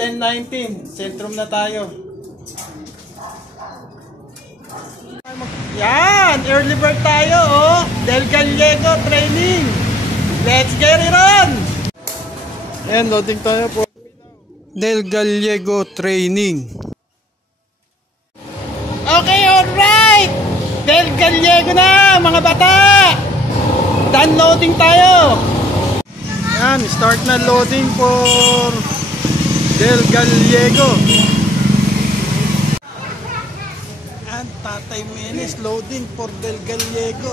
10:19. Sentrum na tayo. Yan! Early bird tayo, oh! Del Gallego training! Let's get it on! Ayan, loading tayo po. Del Gallego training. Okay, alright! Del Gallego na, mga bata! Done loading tayo! Ayan, start na loading for Del Gallego. And Tatay Menes loading for Del Gallego.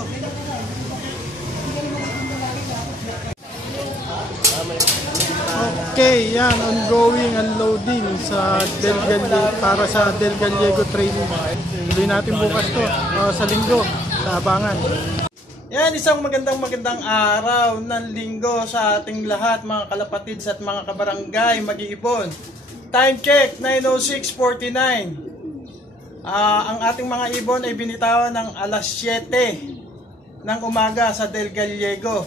Okay, yan, ongoing unloading sa Del Gallego, para sa Del Gallego training. Tuloy natin bukas to, sa linggo, sa Abangan. Yan, isang magandang araw ng linggo sa ating lahat, mga kalapatids at mga kabarangay mag-iibon. Time check, 9:06:49. Ang ating mga ibon ay binitawan ng alas 7 ng umaga sa Del Gallego.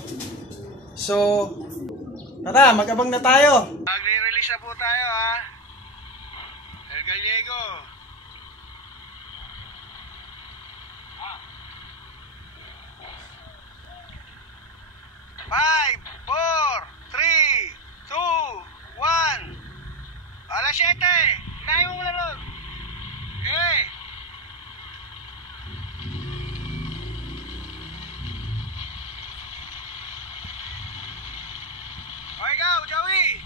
So, tara, mag-abang na tayo. Magre-release na po tayo, ha. Del Gallego. Five, 4, 3, 2, 1. Alas 7. Tayo mo na ron. Okay. Okay, go, Joey.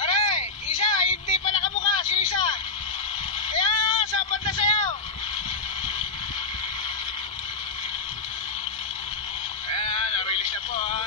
Aray, isa, hindi pa nakamukha si isa. Kaya, sapat na sa'yo. Ayan, na-release na po, ha.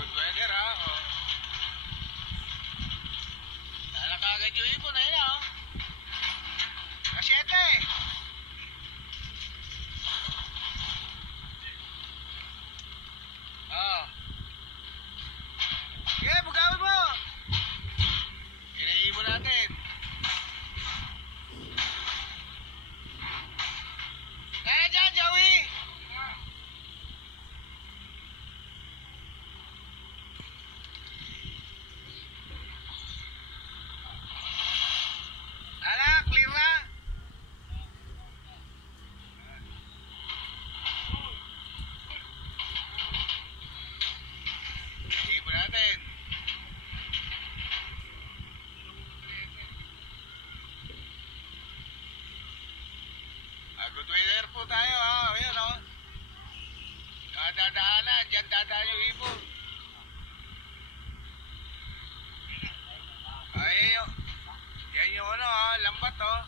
Good weather, ha. Oh. Nalakagad yung ibon na yun, ha. Alas 7. Oh. Okay, bugawin mo. Inaibon natin. Kaya dyan, Joey. Clear na? Ibon natin. Good weather po tayo, ha. Ayan, o. Dadaanan. Diyan dadaan yung ibon. Ayan yung... Yan yung ano, ha, lambat, oh.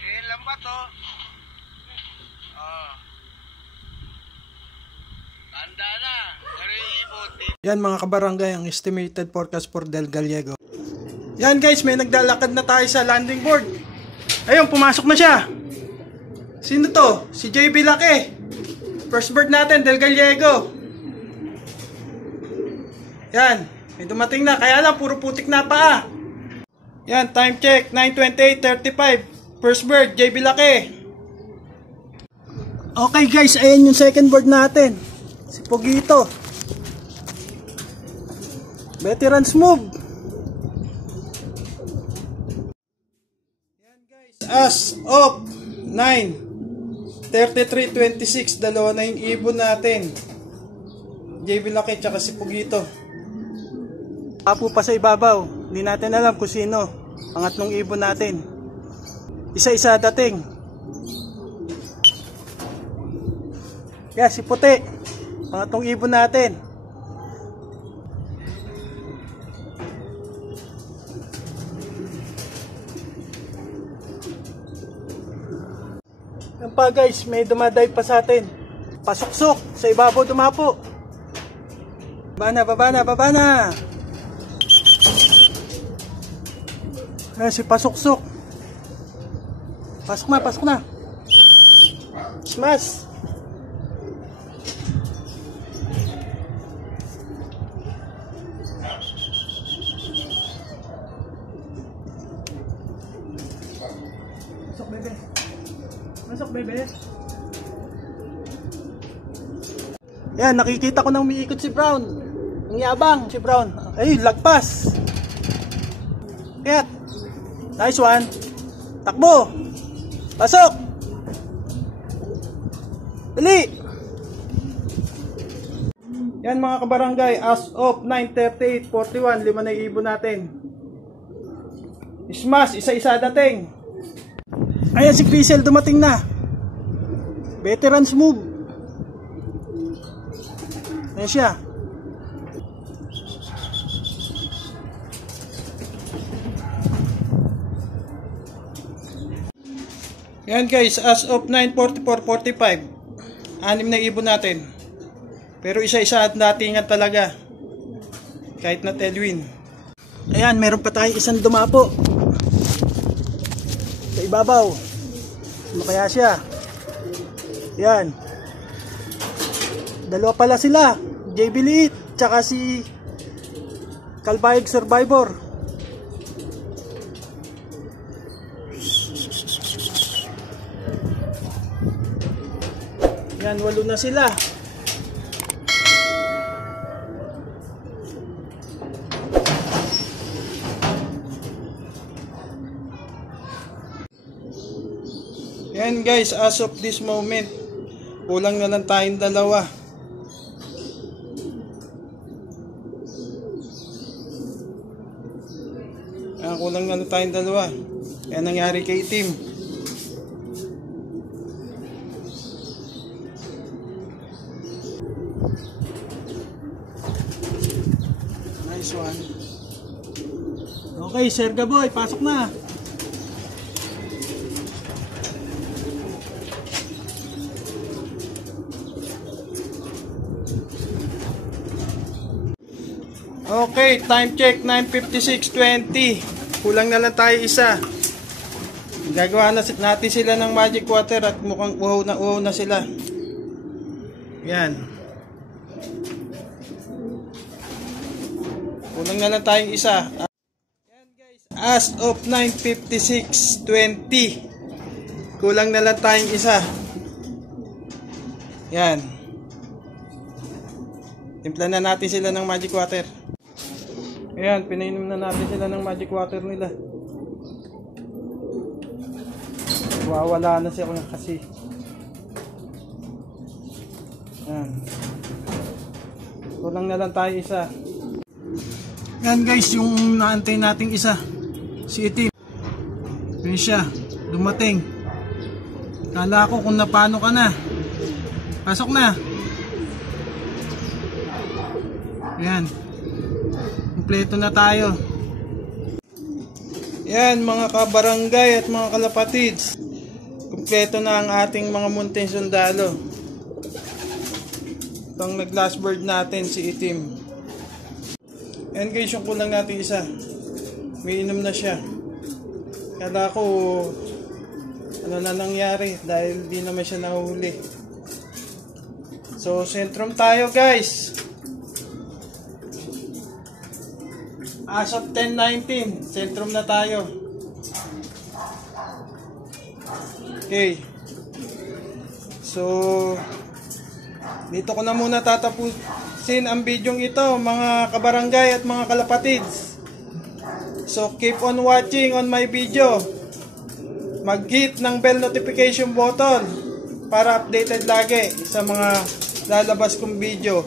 Yan lambat, oh. Oh. Tanda na. Pero yung ibon. Yan, mga kabarangay, ang estimated forecast for Del Gallego. Yan guys, may naglalakad na tayo sa landing board. Ayun, pumasok na siya. Sino to? Si JB Laki. First bird natin, Del Gallego. Yan, may dumating na. Kaya lang, puro putik na paa. Yan, time check, 9:28:35. First bird, JB Laki. Okay guys, ayan yung second bird natin. Si Pogito. Veterans move. Yan guys, as of 9:33:26, dalawa na yung ibon natin. JB Laki tsaka si Pogito. Apo pa sa ibabaw. Hindi natin alam kung sino. Pangatlong ibon natin. Isa-isa dating. Kaya si Puti. Pangatlong ibon natin. Yan pa guys, may dumadive pa sa atin. Pasuksok sa ibabaw dumapo. Baba na. Si Pasuksok. Pasok na. Smash. Masok, bebe. Yan, nakikita ko nang umiikot si Brown. Ang yabang si Brown. Ay, lagpas. Kaya, nice one. Takbo. Pasok. Dali. Yan mga kabarangay, as of 9:38:41, 5 na iibon natin. Smash, isa-isa dating. Ayan si Crisel, dumating na. Veterans move. Ayan siya. Yan guys, as of 9:44:45, 6 na ibon natin. Pero isa-isa at datingan talaga. Kahit na Edwin. Ayan, meron pa tayong isang dumapo. Sa ibabaw. Ano kaya siya? Yan. Dalawa pala sila. JB Liit, tsaka si Kalbayog Survivor. Yan, 8 na sila. Yan guys, as of this moment, kulang na lang tayong 2. Kulang na lang tayong 2. Yan nangyari kay Team. Nice one. Okay, Serga Boy, pasok na. Okay, time check 9:56:20. Kulang na lang tayo isa. Gagawa na natin sila ng magic water at mukhang uhaw na sila. Yan. Kulang na lang tayong isa. Yan guys, as of 9:56:20. Kulang na lang tayong isa. Yan. Timpla na natin sila ng magic water. Ayan, pinainom na natin sila ng magic water nila. Wawala na siya kasi. Ayan. Kulang na lang tayo isa. Ayan guys, yung naantay nating isa. Si Itim. Yun siya, dumating. Kala ko kung napano ka na. Pasok na. Ayan. Kompleto na tayo. Yan mga kabarangay at mga kalapatids. Kompleto na ang ating mga munting sundalo. Itong nag-last bird natin si Itim. Yan guys, yung kulang natin isa. May inom na siya. Kala ko ano na nangyari dahil di naman siya nahuli. So sentrum tayo guys. As of 10:19, sentrum na tayo. Okay. So, dito ko na muna tatapusin ang bidyong ito, mga kabarangay at mga kalapatids. So, keep on watching on my video. Mag-hit ng bell notification button para updated lagi sa mga lalabas kong video.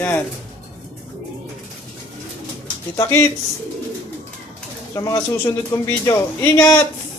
Yan. Kita kits sa mga susunod kong video. Ingat!